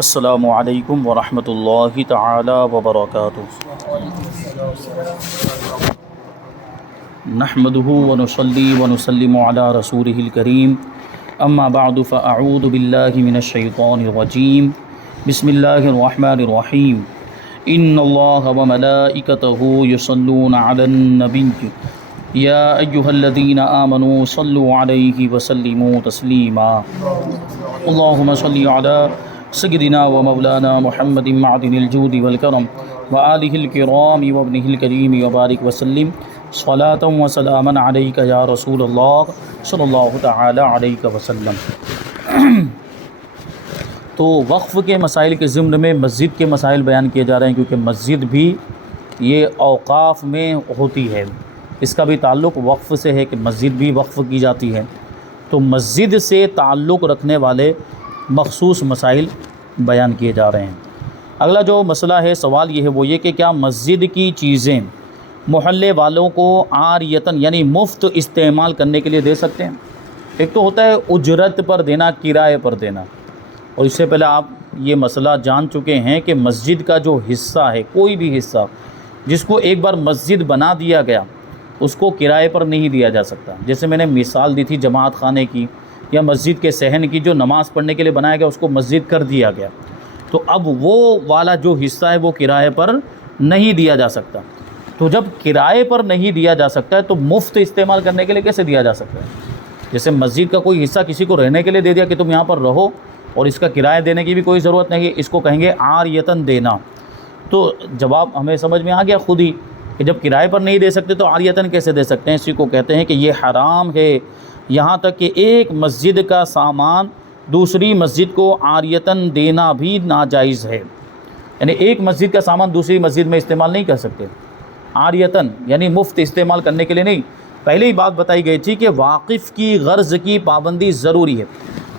السلام علیکم ورحمۃ اللہ تعالی وبرکاتہ۔ نحمده ونصلی ونسلم علی رسولہ الکریم، اما بعد فاعوذ باللہ من الشیطان الرجیم، بسم اللہ الرحمن الرحیم۔ ان اللہ وملائکتہ یصلون علی النبی یا ایہا الذین آمنوا صلوا علیہ وسلموا تسلیما۔ اللہم صلی علی سیدنا و مولانا محمد معدن الجود والکرم وآلہ الکرام وابنہ الکریم وبارک وسلم صلاۃ و سلاما علیک یا رسول اللہ صلی اللہ تعالی علیہ وسلم۔ تو وقف کے مسائل کے ضمن میں مسجد کے مسائل بیان کیے جا رہے ہیں، کیونکہ مسجد بھی یہ اوقاف میں ہوتی ہے، اس کا بھی تعلق وقف سے ہے کہ مسجد بھی وقف کی جاتی ہے، تو مسجد سے تعلق رکھنے والے مخصوص مسائل بیان کیے جا رہے ہیں۔ اگلا جو مسئلہ ہے، سوال یہ ہے، وہ یہ کہ کیا مسجد کی چیزیں محلے والوں کو عاریتاً یعنی مفت استعمال کرنے کے لیے دے سکتے ہیں؟ ایک تو ہوتا ہے اجرت پر دینا، کرائے پر دینا، اور اس سے پہلے آپ یہ مسئلہ جان چکے ہیں کہ مسجد کا جو حصہ ہے، کوئی بھی حصہ جس کو ایک بار مسجد بنا دیا گیا اس کو کرائے پر نہیں دیا جا سکتا۔ جیسے میں نے مثال دی تھی جماعت خانے کی یا مسجد کے صحن کی، جو نماز پڑھنے کے لیے بنایا گیا اس کو مسجد کر دیا گیا، تو اب وہ والا جو حصہ ہے وہ کرائے پر نہیں دیا جا سکتا۔ تو جب کرائے پر نہیں دیا جا سکتا ہے تو مفت استعمال کرنے کے لیے کیسے دیا جا سکتا ہے؟ جیسے مسجد کا کوئی حصہ کسی کو رہنے کے لیے دے دیا کہ تم یہاں پر رہو، اور اس کا کرایہ دینے کی بھی کوئی ضرورت نہیں ہے، اس کو کہیں گے عاریتاً دینا۔ تو جواب ہمیں سمجھ میں آ گیا خود ہی کہ جب کرائے پر نہیں دے سکتے تو عاریتاً کیسے دے سکتے ہیں؟ اسی کو کہتے ہیں کہ یہ حرام ہے، یہاں تک کہ ایک مسجد کا سامان دوسری مسجد کو عاریتاً دینا بھی ناجائز ہے، یعنی ایک مسجد کا سامان دوسری مسجد میں استعمال نہیں کر سکتے عاریتاً، یعنی مفت استعمال کرنے کے لیے نہیں۔ پہلے ہی بات بتائی گئی تھی کہ واقف کی غرض کی پابندی ضروری ہے،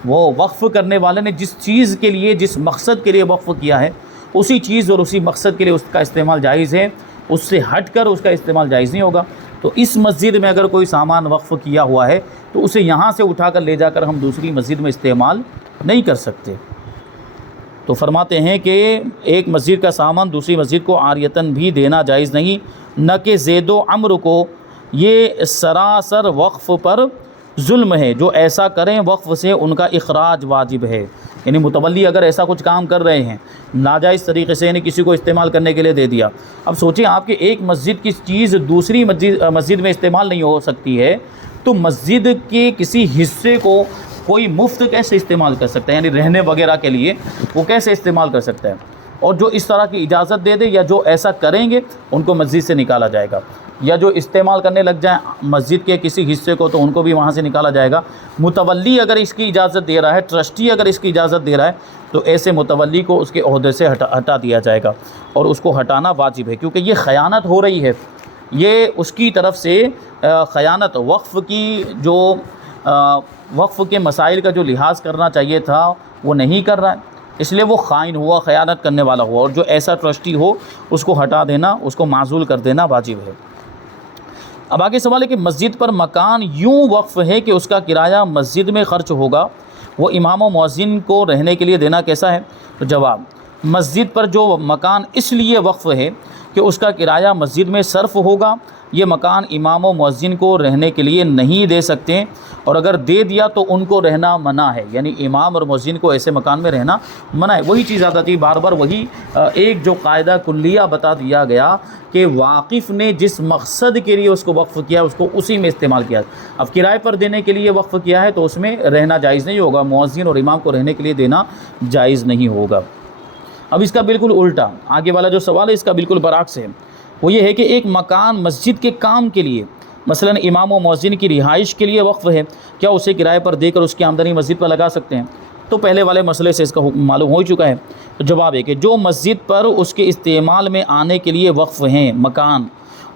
وہ وقف کرنے والے نے جس چیز کے لیے، جس مقصد کے لیے وقف کیا ہے، اسی چیز اور اسی مقصد کے لیے اس کا استعمال جائز ہے، اس سے ہٹ کر اس کا استعمال جائز نہیں ہوگا۔ تو اس مسجد میں اگر کوئی سامان وقف کیا ہوا ہے تو اسے یہاں سے اٹھا کر لے جا کر ہم دوسری مسجد میں استعمال نہیں کر سکتے۔ تو فرماتے ہیں کہ ایک مسجد کا سامان دوسری مسجد کو عاریتاً بھی دینا جائز نہیں، نہ کہ زید و عمرو کو، یہ سراسر وقف پر ظلم ہے، جو ایسا کریں وقف سے ان کا اخراج واجب ہے۔ یعنی متولی اگر ایسا کچھ کام کر رہے ہیں ناجائز طریقے سے، یعنی کسی کو استعمال کرنے کے لیے دے دیا، اب سوچیں آپ کہ ایک مسجد کی چیز دوسری مسجد میں استعمال نہیں ہو سکتی ہے، تو مسجد کے کسی حصے کو کوئی مفت کیسے استعمال کر سکتا ہے؟ یعنی رہنے وغیرہ کے لیے وہ کیسے استعمال کر سکتا ہے؟ اور جو اس طرح کی اجازت دے دے یا جو ایسا کریں گے ان کو مسجد سے نکالا جائے گا، یا جو استعمال کرنے لگ جائیں مسجد کے کسی حصے کو تو ان کو بھی وہاں سے نکالا جائے گا۔ متولی اگر اس کی اجازت دے رہا ہے، ٹرسٹی اگر اس کی اجازت دے رہا ہے، تو ایسے متولی کو اس کے عہدے سے ہٹا دیا جائے گا، اور اس کو ہٹانا واجب ہے، کیونکہ یہ خیانت ہو رہی ہے، یہ اس کی طرف سے خیانت، وقف کی جو وقف کے مسائل کا جو لحاظ کرنا چاہیے تھا وہ نہیں کر رہا ہے، اس لیے وہ خائن ہوا، خیانت کرنے والا ہوا، اور جو ایسا ٹرسٹی ہو اس کو ہٹا دینا، اس کو معزول کر دینا واجب ہے۔ اب آگے سوال ہے کہ مسجد پر مکان یوں وقف ہے کہ اس کا کرایہ مسجد میں خرچ ہوگا، وہ امام و مؤذن کو رہنے کے لیے دینا کیسا ہے؟ تو جواب، مسجد پر جو مکان اس لیے وقف ہے کہ اس کا کرایہ مسجد میں صرف ہوگا، یہ مکان امام و مؤذن کو رہنے کے لیے نہیں دے سکتے، اور اگر دے دیا تو ان کو رہنا منع ہے، یعنی امام اور مؤذن کو ایسے مکان میں رہنا منع ہے۔ وہی چیز آتی ہے بار بار، وہی ایک جو قاعدہ کلیہ بتا دیا گیا کہ واقف نے جس مقصد کے لیے اس کو وقف کیا اس کو اسی میں استعمال کیا۔ اب کرائے پر دینے کے لیے وقف کیا ہے تو اس میں رہنا جائز نہیں ہوگا، مؤذن اور امام کو رہنے کے لیے دینا جائز نہیں ہوگا۔ اب اس کا بالکل الٹا، آگے والا جو سوال ہے اس کا بالکل برعکس ہے، وہ یہ ہے کہ ایک مکان مسجد کے کام کے لیے، مثلا امام و مؤذن کی رہائش کے لیے وقف ہے، کیا اسے کرائے پر دے کر اس کی آمدنی مسجد پر لگا سکتے ہیں؟ تو پہلے والے مسئلے سے اس کا حکم معلوم ہو چکا ہے۔ تو جواب ہے کہ جو مسجد پر اس کے استعمال میں آنے کے لیے وقف ہیں مکان،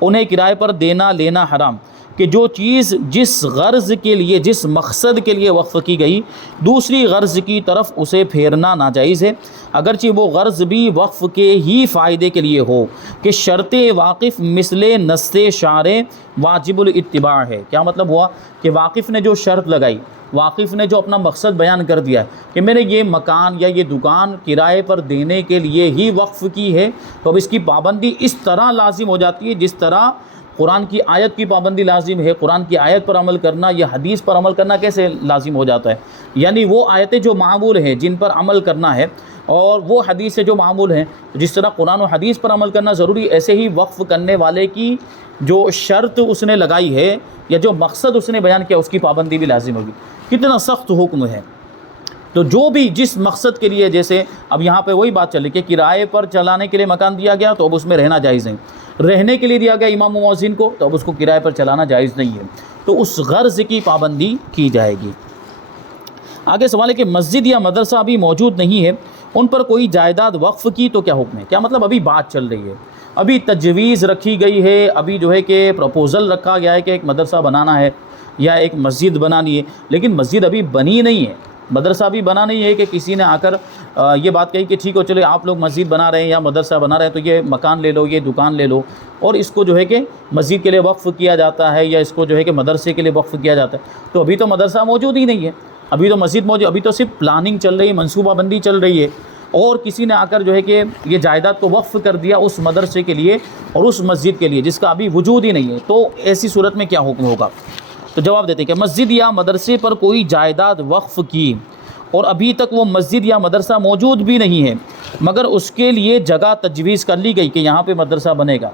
انہیں کرائے پر دینا لینا حرام، کہ جو چیز جس غرض کے لیے، جس مقصد کے لیے وقف کی گئی، دوسری غرض کی طرف اسے پھیرنا ناجائز ہے، اگرچہ وہ غرض بھی وقف کے ہی فائدے کے لیے ہو، کہ شرط واقف مثل نص شارع واجب الاتباع ہے۔ کیا مطلب ہوا کہ واقف نے جو شرط لگائی، واقف نے جو اپنا مقصد بیان کر دیا ہے کہ میں نے یہ مکان یا یہ دکان کرائے پر دینے کے لیے ہی وقف کی ہے، تو اب اس کی پابندی اس طرح لازم ہو جاتی ہے جس طرح قرآن کی آیت کی پابندی لازم ہے۔ قرآن کی آیت پر عمل کرنا یا حدیث پر عمل کرنا کیسے لازم ہو جاتا ہے؟ یعنی وہ آیتیں جو معمول ہیں جن پر عمل کرنا ہے، اور وہ حدیث سے جو معمول ہیں، جس طرح قرآن و حدیث پر عمل کرنا ضروری، ایسے ہی وقف کرنے والے کی جو شرط اس نے لگائی ہے یا جو مقصد اس نے بیان کیا، اس کی پابندی بھی لازم ہوگی۔ کتنا سخت حکم ہے! تو جو بھی جس مقصد کے لیے، جیسے اب یہاں پہ وہی بات چلی کہ کرائے پر چلانے کے لیے مکان دیا گیا تو اب اس میں رہنا جائز نہیں، رہنے کے لیے دیا گیا امام و مؤذن کو تو اب اس کو کرائے پر چلانا جائز نہیں ہے، تو اس غرض کی پابندی کی جائے گی۔ آگے سوال ہے کہ مسجد یا مدرسہ ابھی موجود نہیں ہے، ان پر کوئی جائیداد وقف کی تو کیا حکم ہے؟ کیا مطلب ابھی بات چل رہی ہے، ابھی تجویز رکھی گئی ہے، ابھی جو ہے کہ پروپوزل رکھا گیا ہے کہ ایک مدرسہ بنانا ہے یا ایک مسجد بنانی ہے، لیکن مسجد ابھی بنی نہیں ہے، مدرسہ بھی بنا نہیں ہے کہ کسی نے آ کر یہ بات کہی کہ ٹھیک ہو چلے آپ لوگ مسجد بنا رہے ہیں یا مدرسہ بنا رہے ہیں تو یہ مکان لے لو، یہ دکان لے لو، اور اس کو جو ہے کہ مسجد کے لیے وقف کیا جاتا ہے یا اس کو جو ہے کہ مدرسے کے لیے وقف کیا جاتا ہے۔ تو ابھی تو مدرسہ موجود ہی نہیں ہے، ابھی تو مسجد موجود، ابھی تو صرف پلاننگ چل رہی ہے، منصوبہ بندی چل رہی ہے، اور کسی نے آ کر جو ہے کہ یہ جائیداد کو وقف کر دیا اس مدرسے کے لیے اور اس مسجد کے لیے جس کا ابھی وجود ہی نہیں ہے، تو ایسی صورت میں کیا حکم ہوگا؟ تو جواب دیتے ہیں کہ مسجد یا مدرسے پر کوئی جائیداد وقف کی اور ابھی تک وہ مسجد یا مدرسہ موجود بھی نہیں ہے، مگر اس کے لیے جگہ تجویز کر لی گئی کہ یہاں پہ مدرسہ بنے گا،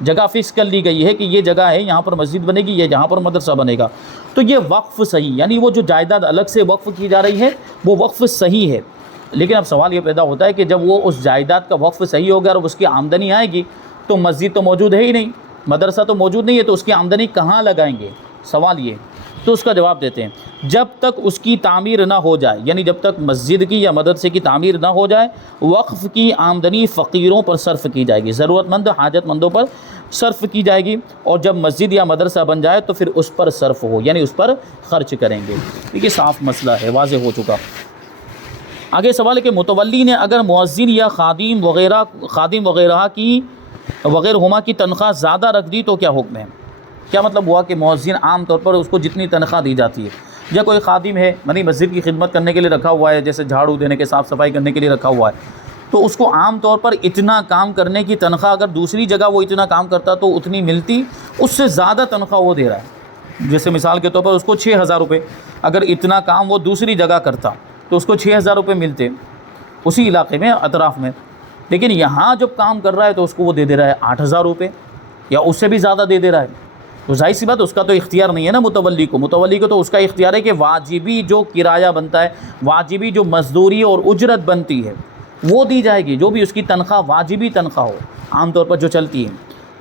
جگہ فکس کر لی گئی ہے کہ یہ جگہ ہے یہاں پر مسجد بنے گی، یہ جہاں پر مدرسہ بنے گا، تو یہ وقف صحیح، یعنی وہ جو جائیداد الگ سے وقف کی جا رہی ہے وہ وقف صحیح ہے۔ لیکن اب سوال یہ پیدا ہوتا ہے کہ جب وہ اس جائیداد کا وقف صحیح ہو گیا اور اس کی آمدنی آئے گی تو مسجد تو موجود ہے ہی نہیں، مدرسہ تو موجود نہیں ہے، تو اس کی آمدنی کہاں لگائیں گے؟ سوال یہ، تو اس کا جواب دیتے ہیں جب تک اس کی تعمیر نہ ہو جائے، یعنی جب تک مسجد کی یا مدرسے کی تعمیر نہ ہو جائے، وقف کی آمدنی فقیروں پر صرف کی جائے گی، ضرورت مند حاجت مندوں پر صرف کی جائے گی، اور جب مسجد یا مدرسہ بن جائے تو پھر اس پر صرف ہو، یعنی اس پر خرچ کریں گے۔ یہ صاف مسئلہ ہے، واضح ہو چکا۔ آگے سوال ہے کہ متولی نے اگر مؤذن یا خادم وغیرہ کی تنخواہ زیادہ رکھ دی تو کیا حکم ہے؟ کیا مطلب ہوا کہ مؤذن عام طور پر اس کو جتنی تنخواہ دی جاتی ہے، یا کوئی خادم ہے یعنی مسجد کی خدمت کرنے کے لیے رکھا ہوا ہے، جیسے جھاڑو دینے کے، صاف صفائی کرنے کے لیے رکھا ہوا ہے، تو اس کو عام طور پر اتنا کام کرنے کی تنخواہ، اگر دوسری جگہ وہ اتنا کام کرتا تو اتنی ملتی، اس سے زیادہ تنخواہ وہ دے رہا ہے۔ جیسے مثال کے طور پر اس کو 6,000 روپے، اگر اتنا کام وہ دوسری جگہ کرتا تو اس کو 6,000 روپے ملتے اسی علاقے میں، اطراف میں، لیکن یہاں جب کام کر رہا ہے تو اس کو وہ دے رہا ہے 8,000 روپے یا اس سے بھی زیادہ دے رہا ہے، تو ظاہر سی بات اس کا تو اختیار نہیں ہے نا متولی کو تو اس کا اختیار ہے کہ واجبی جو کرایہ بنتا ہے، واجبی جو مزدوری اور اجرت بنتی ہے وہ دی جائے گی، جو بھی اس کی تنخواہ واجبی تنخواہ ہو عام طور پر جو چلتی ہے۔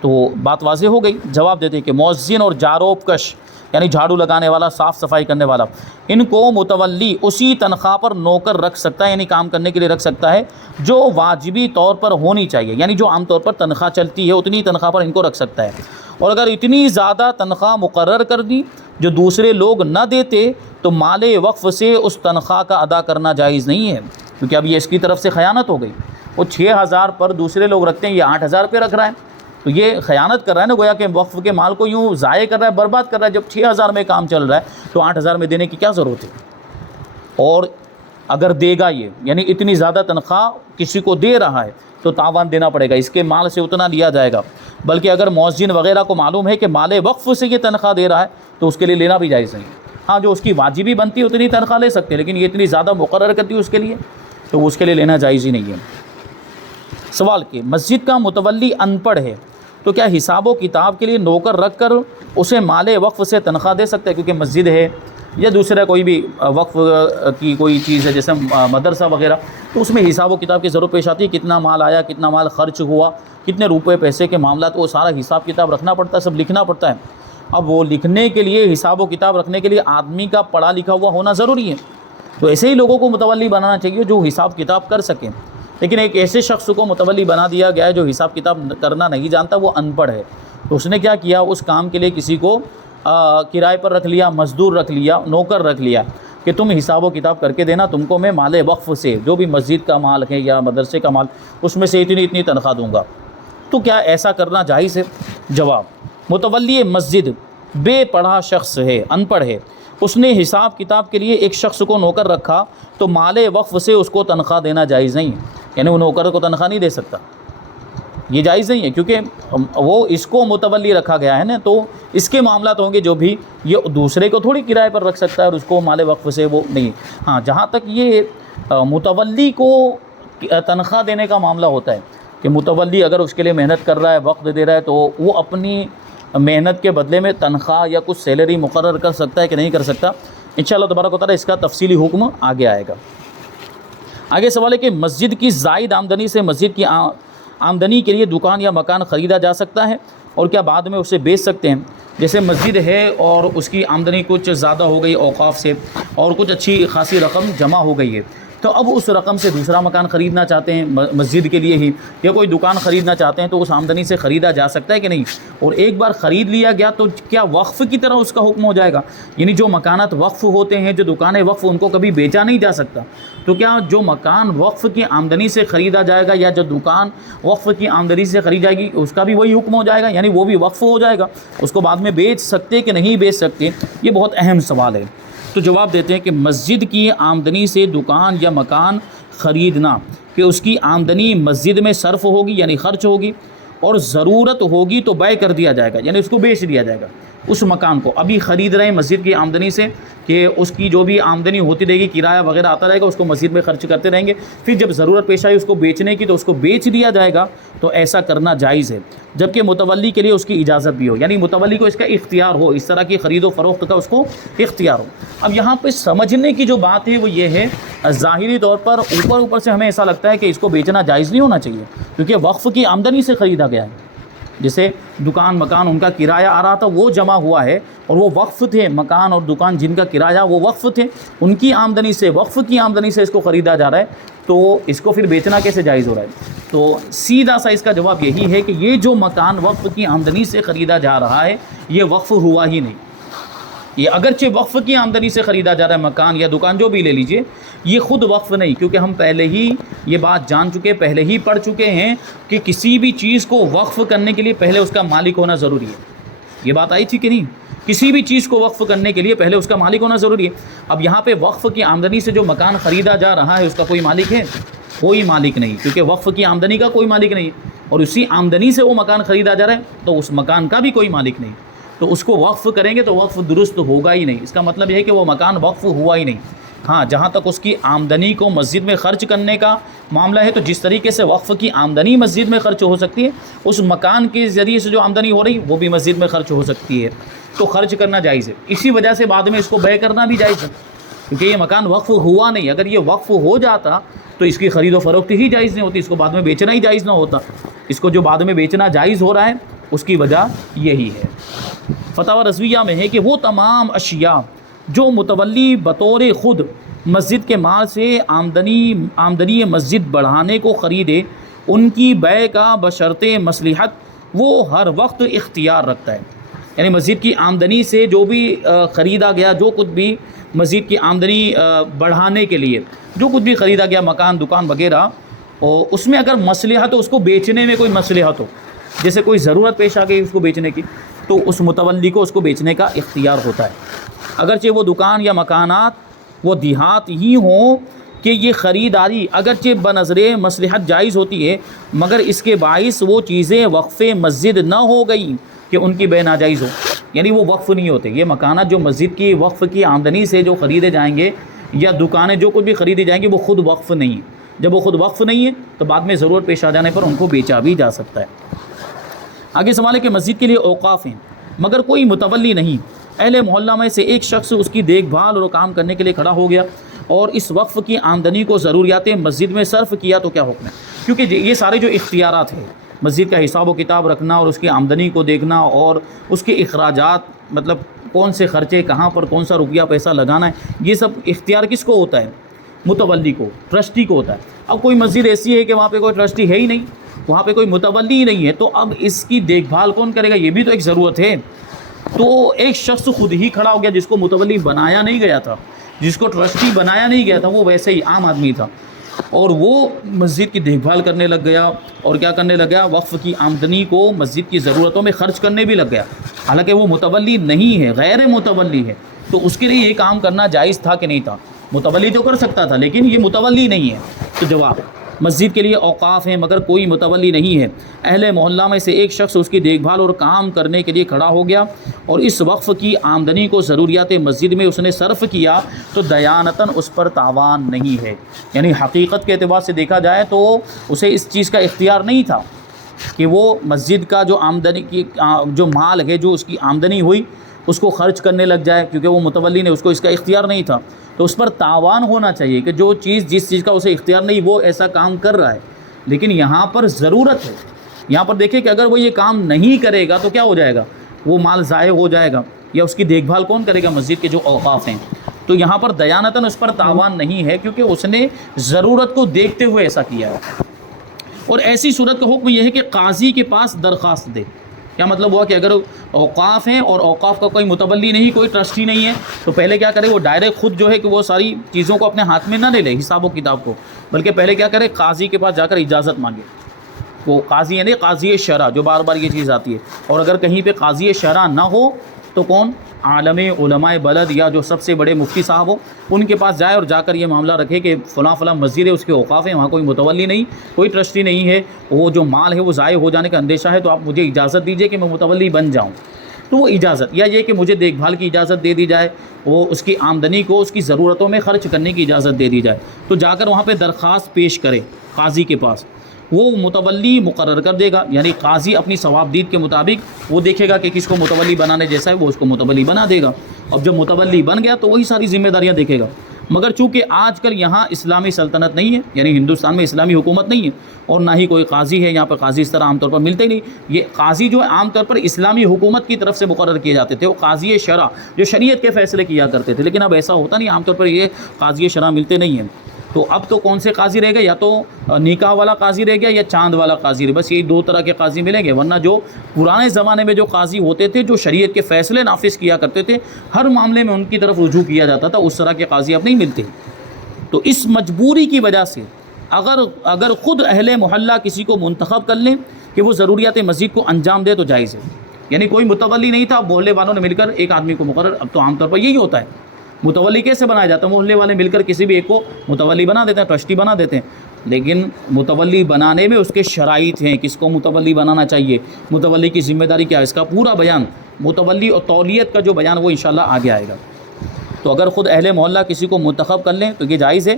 تو بات واضح ہو گئی۔ جواب دیتے ہیں کہ مؤذن اور جاروب کش یعنی جھاڑو لگانے والا، صاف صفائی کرنے والا، ان کو متولی اسی تنخواہ پر نوکر رکھ سکتا ہے، یعنی کام کرنے کے لیے رکھ سکتا ہے جو واجبی طور پر ہونی چاہیے، یعنی جو عام طور پر تنخواہ چلتی ہے اتنی تنخواہ پر ان کو رکھ سکتا ہے، اور اگر اتنی زیادہ تنخواہ مقرر کر دی جو دوسرے لوگ نہ دیتے تو مال وقف سے اس تنخواہ کا ادا کرنا جائز نہیں ہے، کیونکہ اب یہ اس کی طرف سے خیانت ہو گئی۔ وہ 6,000 پر دوسرے لوگ رکھتے ہیں، یہ 8,000 روپے رکھ رہا ہے، تو یہ خیانت کر رہا ہے نا، گویا کہ وقف کے مال کو یوں ضائع کر رہا ہے، برباد کر رہا ہے۔ جب 6,000 میں کام چل رہا ہے تو 8,000 میں دینے کی کیا ضرورت ہے؟ اور اگر دے گا یہ، یعنی اتنی زیادہ تنخواہ کسی کو دے رہا ہے تو تاوان دینا پڑے گا، اس کے مال سے اتنا لیا جائے گا، بلکہ اگر مؤذن وغیرہ کو معلوم ہے کہ مال وقف سے یہ تنخواہ دے رہا ہے تو اس کے لیے لینا بھی جائز نہیں۔ ہاں جو اس کی واجبی بنتی ہے اتنی تنخواہ لے سکتے ہیں، لیکن یہ اتنی زیادہ مقرر کرتی ہے اس کے لیے تو اس کے لیے لینا جائز ہی نہیں ہے۔ سوال کہ مسجد کا متولی ان پڑھ ہے تو کیا حساب و کتاب کے لیے نوکر رکھ کر اسے مال وقف سے تنخواہ دے سکتے ہیں؟ کیونکہ مسجد ہے یا دوسرا کوئی بھی وقف کی کوئی چیز ہے جیسے مدرسہ وغیرہ، تو اس میں حساب و کتاب کی ضرورت پیش آتی ہے، کتنا مال آیا، کتنا مال خرچ ہوا، کتنے روپے پیسے کے معاملات، وہ سارا حساب کتاب رکھنا پڑتا ہے، سب لکھنا پڑتا ہے۔ اب وہ لکھنے کے لیے، حساب و کتاب رکھنے کے لیے آدمی کا پڑھا لکھا ہوا ہونا ضروری ہے، تو ایسے ہی لوگوں کو متولی بنانا چاہیے جو حساب کتاب کر سکیں، لیکن ایک ایسے شخص کو متولی بنا دیا گیا ہے جو حساب کتاب کرنا نہیں جانتا، وہ ان پڑھ ہے، تو اس نے کیا کیا، اس کام کے لیے کسی کو کرائے پر رکھ لیا، مزدور رکھ لیا، نوکر رکھ لیا کہ تم حساب و کتاب کر کے دینا، تم کو میں مال وقف سے جو بھی مسجد کا مال ہے یا مدرسے کا مال اس میں سے اتنی تنخواہ دوں گا، تو کیا ایسا کرنا جائز ہے؟ جواب: متولی مسجد بے پڑھا شخص ہے، ان پڑھ ہے، اس نے حساب کتاب کے لیے ایک شخص کو نوکر رکھا تو مال وقف سے اس کو تنخواہ دینا جائز نہیں ہے، یعنی وہ نوکر کو تنخواہ نہیں دے سکتا، یہ جائز نہیں ہے، کیونکہ وہ اس کو متولی رکھا گیا ہے نا، تو اس کے معاملات ہوں گے جو بھی، یہ دوسرے کو تھوڑی کرائے پر رکھ سکتا ہے اور اس کو مال وقف سے وہ نہیں۔ ہاں، جہاں تک یہ متولی کو تنخواہ دینے کا معاملہ ہوتا ہے کہ متولی اگر اس کے لیے محنت کر رہا ہے، وقت دے رہا ہے، تو وہ اپنی محنت کے بدلے میں تنخواہ یا کچھ سیلری مقرر کر سکتا ہے کہ نہیں کر سکتا، انشاءاللہ تبارک و تعالیٰ اس کا تفصیلی حکم آگے آئے گا۔ آگے سوال ہے کہ مسجد کی زائد آمدنی سے مسجد کی آمدنی کے لیے دکان یا مکان خریدا جا سکتا ہے اور کیا بعد میں اسے بیچ سکتے ہیں؟ جیسے مسجد ہے اور اس کی آمدنی کچھ زیادہ ہو گئی اوقاف سے اور کچھ اچھی خاصی رقم جمع ہو گئی ہے، تو اب اس رقم سے دوسرا مکان خریدنا چاہتے ہیں مسجد کے لیے ہی، یا کوئی دکان خریدنا چاہتے ہیں، تو اس آمدنی سے خریدا جا سکتا ہے کہ نہیں؟ اور ایک بار خرید لیا گیا تو کیا وقف کی طرح اس کا حکم ہو جائے گا؟ یعنی جو مکانات وقف ہوتے ہیں، جو دکانیں وقف، ان کو کبھی بیچا نہیں جا سکتا، تو کیا جو مکان وقف کی آمدنی سے خریدا جائے گا یا جو دکان وقف کی آمدنی سے خرید جائے گی اس کا بھی وہی حکم ہو جائے گا، یعنی وہ بھی وقف ہو جائے گا، اس کو بعد میں بیچ سکتے کہ نہیں بیچ سکتے؟ یہ بہت اہم سوال ہے۔ تو جواب دیتے ہیں کہ مسجد کی آمدنی سے دکان یا مکان خریدنا کہ اس کی آمدنی مسجد میں صرف ہوگی یعنی خرچ ہوگی، اور ضرورت ہوگی تو بیع کر دیا جائے گا، یعنی اس کو بیچ دیا جائے گا اس مکان کو۔ ابھی خرید رہے ہیں مسجد کی آمدنی سے کہ اس کی جو بھی آمدنی ہوتی رہے گی، کرایہ وغیرہ آتا رہے گا، اس کو مسجد میں خرچ کرتے رہیں گے، پھر جب ضرورت پیش آئی اس کو بیچنے کی تو اس کو بیچ دیا جائے گا، تو ایسا کرنا جائز ہے، جبکہ متولی کے لیے اس کی اجازت بھی ہو، یعنی متولی کو اس کا اختیار ہو، اس طرح کی خرید و فروخت کا اس کو اختیار ہو۔ اب یہاں پہ سمجھنے کی جو بات ہے وہ یہ ہے، ظاہری طور پر اوپر سے ہمیں ایسا لگتا ہے کہ اس کو بیچنا جائز نہیں ہونا چاہیے، کیونکہ وقف کی آمدنی سے خریدا گیا ہے، جیسے دکان مکان ان کا کرایہ آ رہا تھا وہ جمع ہوا ہے اور وہ وقف تھے، مکان اور دکان جن کا کرایہ وہ وقف تھے، ان کی آمدنی سے، وقف کی آمدنی سے اس کو خریدا جا رہا ہے، تو اس کو پھر بیچنا کیسے جائز ہو رہا ہے؟ تو سیدھا سا اس کا جواب یہی ہے کہ یہ جو مکان وقف کی آمدنی سے خریدا جا رہا ہے یہ وقف ہوا ہی نہیں، یہ اگرچہ وقف کی آمدنی سے خریدا جا رہا ہے مکان یا دکان جو بھی لے لیجئے، یہ خود وقف نہیں، کیونکہ ہم پہلے ہی یہ بات جان چکے، پہلے ہی پڑھ چکے ہیں کہ کسی بھی چیز کو وقف کرنے کے لیے پہلے اس کا مالک ہونا ضروری ہے، یہ بات آئی تھی کہ نہیں؟ کسی بھی چیز کو وقف کرنے کے لیے پہلے اس کا مالک ہونا ضروری ہے۔ اب یہاں پہ وقف کی آمدنی سے جو مکان خریدا جا رہا ہے اس کا کوئی مالک ہے؟ کوئی مالک نہیں، کیونکہ وقف کی آمدنی کا کوئی مالک نہیں ہے، اور اسی آمدنی سے وہ مکان خریدا جا رہا ہے تو اس مکان کا بھی کوئی مالک نہیں، تو اس کو وقف کریں گے تو وقف درست ہوگا ہی نہیں، اس کا مطلب یہ ہے کہ وہ مکان وقف ہوا ہی نہیں۔ ہاں، جہاں تک اس کی آمدنی کو مسجد میں خرچ کرنے کا معاملہ ہے تو جس طریقے سے وقف کی آمدنی مسجد میں خرچ ہو سکتی ہے، اس مکان کے ذریعے سے جو آمدنی ہو رہی وہ بھی مسجد میں خرچ ہو سکتی ہے، تو خرچ کرنا جائز ہے۔ اسی وجہ سے بعد میں اس کو بیع کرنا بھی جائز ہے، کیونکہ یہ مکان وقف ہوا نہیں، اگر یہ وقف ہو جاتا تو اس کی خرید و فروخت ہی جائز نہیں ہوتی، اس کو بعد میں بیچنا ہی جائز نہ ہوتا، اس کو جو بعد میں بیچنا جائز ہو رہا ہے اس کی وجہ یہی ہے۔ فتاوی رضویہ میں ہے کہ وہ تمام اشیاء جو متولی بطور خود مسجد کے مال سے آمدنی مسجد بڑھانے کو خریدے، ان کی بیع کا بشرط مصلحت وہ ہر وقت اختیار رکھتا ہے، یعنی مسجد کی آمدنی سے جو بھی خریدا گیا، جو کچھ بھی مسجد کی آمدنی بڑھانے کے لیے جو کچھ بھی خریدا گیا، مکان دکان وغیرہ، اور اس میں اگر مصلحت ہو، اس کو بیچنے میں کوئی مصلحت ہو، جیسے کوئی ضرورت پیش آ گئی اس کو بیچنے کی، تو اس متولی کو اس کو بیچنے کا اختیار ہوتا ہے، اگرچہ وہ دکان یا مکانات وہ دیہات ہی ہوں کہ یہ خریداری اگرچہ بنظر مصلحت جائز ہوتی ہے، مگر اس کے باعث وہ چیزیں وقف مسجد نہ ہو گئی کہ ان کی بیع ناجائز ہو، یعنی وہ وقف نہیں ہوتے، یہ مکانات جو مسجد کی وقف کی آمدنی سے جو خریدے جائیں گے یا دکانیں جو کچھ بھی خریدی جائیں گی وہ خود وقف نہیں ہے، جب وہ خود وقف نہیں ہے تو بعد میں ضرورت پیش آ جانے پر ان کو بیچا بھی جا سکتا ہے۔ آگے سوال ہے کہ مسجد کے لیے اوقاف ہیں مگر کوئی متولی نہیں، اہل محلہ میں سے ایک شخص اس کی دیکھ بھال اور کام کرنے کے لیے کھڑا ہو گیا اور اس وقف کی آمدنی کو ضروریات مسجد میں صرف کیا تو کیا حکم ہے؟ کیونکہ یہ سارے جو اختیارات ہیں، مسجد کا حساب و کتاب رکھنا اور اس کی آمدنی کو دیکھنا اور اس کے اخراجات، مطلب کون سے خرچے کہاں پر کون سا روپیہ پیسہ لگانا ہے، یہ سب اختیار کس کو ہوتا ہے؟ متولی کو، ٹرسٹی کو ہوتا ہے۔ اب کوئی مسجد ایسی ہے کہ وہاں پہ کوئی ٹرسٹی ہے ہی نہیں، وہاں پہ کوئی متولی ہی نہیں ہے، تو اب اس کی دیکھ بھال کون کرے گا؟ یہ بھی تو ایک ضرورت ہے، تو ایک شخص خود ہی کھڑا ہو گیا جس کو متولی بنایا نہیں گیا تھا، جس کو ٹرسٹی بنایا نہیں گیا تھا، وہ ویسے ہی عام آدمی تھا، اور وہ مسجد کی دیکھ بھال کرنے لگ گیا اور کیا کرنے لگ گیا، وقف کی آمدنی کو مسجد کی ضرورتوں میں خرچ کرنے بھی لگ گیا، حالانکہ وہ متولی نہیں ہے، غیر متولی ہے، تو اس کے لیے یہ کام کرنا جائز تھا کہ نہیں تھا؟ متولی تو کر سکتا تھا لیکن یہ متولی نہیں ہے۔ تو جواب، مسجد کے لیے اوقاف ہیں مگر کوئی متولی نہیں ہے، اہل محلہ میں سے ایک شخص اس کی دیکھ بھال اور کام کرنے کے لیے کھڑا ہو گیا اور اس وقف کی آمدنی کو ضروریات مسجد میں اس نے صرف کیا تو دیانتاً اس پر تاوان نہیں ہے، یعنی حقیقت کے اعتبار سے دیکھا جائے تو اسے اس چیز کا اختیار نہیں تھا کہ وہ مسجد کا جو آمدنی کی جو مال ہے، جو اس کی آمدنی ہوئی اس کو خرچ کرنے لگ جائے، کیونکہ وہ متولی نے، اس کو اس کا اختیار نہیں تھا، تو اس پر تاوان ہونا چاہیے کہ جو چیز جس چیز کا اسے اختیار نہیں وہ ایسا کام کر رہا ہے، لیکن یہاں پر ضرورت ہے۔ یہاں پر دیکھیں کہ اگر وہ یہ کام نہیں کرے گا تو کیا ہو جائے گا، وہ مال ضائع ہو جائے گا، یا اس کی دیکھ بھال کون کرے گا؟ مسجد کے جو اوقاف ہیں۔ تو یہاں پر دیانتاً اس پر تاوان نہیں ہے کیونکہ اس نے ضرورت کو دیکھتے ہوئے ایسا کیا ہے۔ اور ایسی صورت کا حکم یہ ہے کہ قاضی کے پاس درخواست دے۔ کیا مطلب ہوا کہ اگر اوقاف ہیں اور اوقاف کا کوئی متولی نہیں، کوئی ٹرسٹی نہیں ہے، تو پہلے کیا کرے، وہ ڈائریکٹ خود جو ہے کہ وہ ساری چیزوں کو اپنے ہاتھ میں نہ لے لے، حساب و کتاب کو، بلکہ پہلے کیا کرے، قاضی کے پاس جا کر اجازت مانگے۔ وہ قاضی یعنی قاضی شرع، جو بار بار یہ چیز آتی ہے، اور اگر کہیں پہ قاضی شرع نہ ہو تو کون، عالم علماء بلد یا جو سب سے بڑے مفتی صاحب ہو، ان کے پاس جائے اور جا کر یہ معاملہ رکھے کہ فلاں فلاں مسجد ہے، اس کے اوقاف ہیں، وہاں کوئی متولی نہیں، کوئی ٹرسٹی نہیں ہے، وہ جو مال ہے وہ ضائع ہو جانے کا اندیشہ ہے، تو آپ مجھے اجازت دیجئے کہ میں متولی بن جاؤں۔ تو وہ اجازت، یا یہ کہ مجھے دیکھ بھال کی اجازت دے دی جائے، وہ اس کی آمدنی کو اس کی ضرورتوں میں خرچ کرنے کی اجازت دے دی جائے، تو جا کر وہاں پہ درخواست پیش کرے قاضی کے پاس، وہ متولی مقرر کر دے گا، یعنی قاضی اپنی ثوابدید کے مطابق وہ دیکھے گا کہ کس کو متولی بنانے جیسا ہے، وہ اس کو متولی بنا دے گا، اب جب متولی بن گیا تو وہی ساری ذمہ داریاں دیکھے گا۔ مگر چونکہ آج کل یہاں اسلامی سلطنت نہیں ہے، یعنی ہندوستان میں اسلامی حکومت نہیں ہے، اور نہ ہی کوئی قاضی ہے، یہاں پر قاضی اس طرح عام طور پر ملتے ہی نہیں، یہ قاضی جو ہے عام طور پر اسلامی حکومت کی طرف سے مقرر کیے جاتے تھے، وہ قاضی شرع جو شریعت کے فیصلے کیا کرتے تھے، لیکن اب ایسا ہوتا نہیں، عام طور پر یہ قاضی شرع ملتے نہیں ہیں۔ تو اب تو کون سے قاضی رہ گئے، یا تو نکاح والا قاضی رہ گیا یا چاند والا قاضی رہ، بس یہی دو طرح کے قاضی ملیں گے، ورنہ جو پرانے زمانے میں جو قاضی ہوتے تھے، جو شریعت کے فیصلے نافذ کیا کرتے تھے، ہر معاملے میں ان کی طرف رجوع کیا جاتا تھا، اس طرح کے قاضی اب نہیں ملتے۔ تو اس مجبوری کی وجہ سے اگر خود اہل محلہ کسی کو منتخب کر لیں کہ وہ ضروریات مسجد کو انجام دے تو جائز ہے، یعنی کوئی متولی نہیں تھا، محلے والوں نے مل کر ایک آدمی کو مقرر، اب تو عام طور پر یہی ہوتا ہے، متولی کیسے بنایا جاتا ہے، محلے والے مل کر کسی بھی ایک کو متولی بنا دیتے ہیں، ٹرسٹی بنا دیتے ہیں، لیکن متولی بنانے میں اس کے شرائط ہیں، کس کو متولی بنانا چاہیے، متولی کی ذمہ داری کیا ہے، اس کا پورا بیان، متولی اور تولیت کا جو بیان وہ انشاءاللہ آگے آئے گا۔ تو اگر خود اہل محلہ کسی کو منتخب کر لیں تو یہ جائز ہے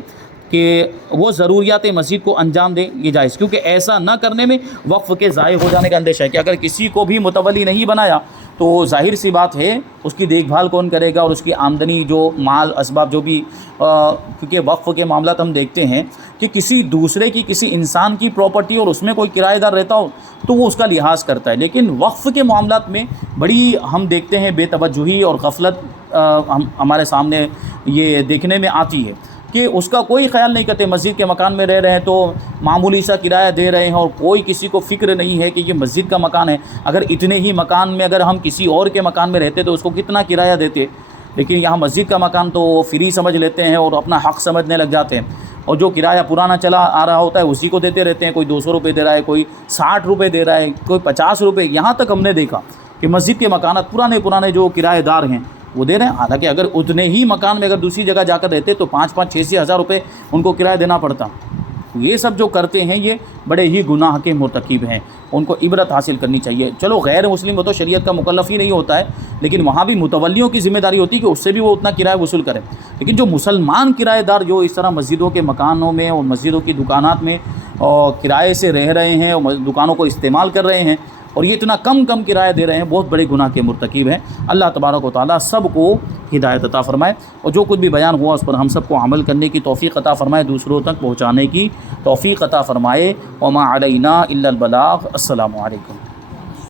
کہ وہ ضروریات مسجد کو انجام دیں، یہ جائز، کیونکہ ایسا نہ کرنے میں وقف کے ضائع ہو جانے کا اندیشہ ہے کہ اگر کسی کو بھی متولی نہیں بنایا تو ظاہر سی بات ہے اس کی دیکھ بھال کون کرے گا، اور اس کی آمدنی جو مال اسباب جو بھی کیونکہ وقف کے معاملات ہم دیکھتے ہیں کہ کسی دوسرے کی کسی انسان کی پراپرٹی اور اس میں کوئی کرایہ دار رہتا ہو تو وہ اس کا لحاظ کرتا ہے، لیکن وقف کے معاملات میں بڑی ہم دیکھتے ہیں بے توجہی اور غفلت ہمارے سامنے یہ دیکھنے میں آتی ہے کہ اس کا کوئی خیال نہیں کرتے، مسجد کے مکان میں رہ رہے ہیں تو معمولی سا کرایہ دے رہے ہیں اور کوئی کسی کو فکر نہیں ہے کہ یہ مسجد کا مکان ہے، اگر اتنے ہی مکان میں اگر ہم کسی اور کے مکان میں رہتے تو اس کو کتنا کرایہ دیتے، لیکن یہاں مسجد کا مکان تو فری سمجھ لیتے ہیں اور اپنا حق سمجھنے لگ جاتے ہیں، اور جو کرایہ پرانا چلا آ رہا ہوتا ہے اسی کو دیتے رہتے ہیں، کوئی 200 روپے دے رہا ہے، کوئی 60 روپے دے رہا ہے، کوئی 50 روپے، یہاں تک ہم نے دیکھا کہ مسجد کے مکانات پرانے جو کرایہ دار ہیں وہ دے رہے ہیں، حالانکہ اگر اتنے ہی مکان میں اگر دوسری جگہ جا کر رہتے تو 5-6 ہزار روپے ان کو کرایہ دینا پڑتا۔ یہ سب جو کرتے ہیں یہ بڑے ہی گناہ کے مرتکب ہیں، ان کو عبرت حاصل کرنی چاہیے۔ چلو غیر مسلم وہ تو شریعت کا مکلف ہی نہیں ہوتا ہے، لیکن وہاں بھی متولیوں کی ذمہ داری ہوتی ہے کہ اس سے بھی وہ اتنا کرایہ وصول کریں، لیکن جو مسلمان کرایہ دار جو اس طرح مسجدوں کے مکانوں میں اور مسجدوں کی دکانات میں کرائے سے رہ رہے ہیں اور دکانوں کو استعمال کر رہے ہیں اور یہ اتنا کم کرایہ دے رہے ہیں، بہت بڑے گناہ کے مرتکب ہیں۔ اللہ تبارک و تعالیٰ سب کو ہدایت عطا فرمائے، اور جو کچھ بھی بیان ہوا اس پر ہم سب کو عمل کرنے کی توفیق عطا فرمائے، دوسروں تک پہنچانے کی توفیق عطا فرمائے۔ وما علینا الا البلاغ۔ السلام علیکم۔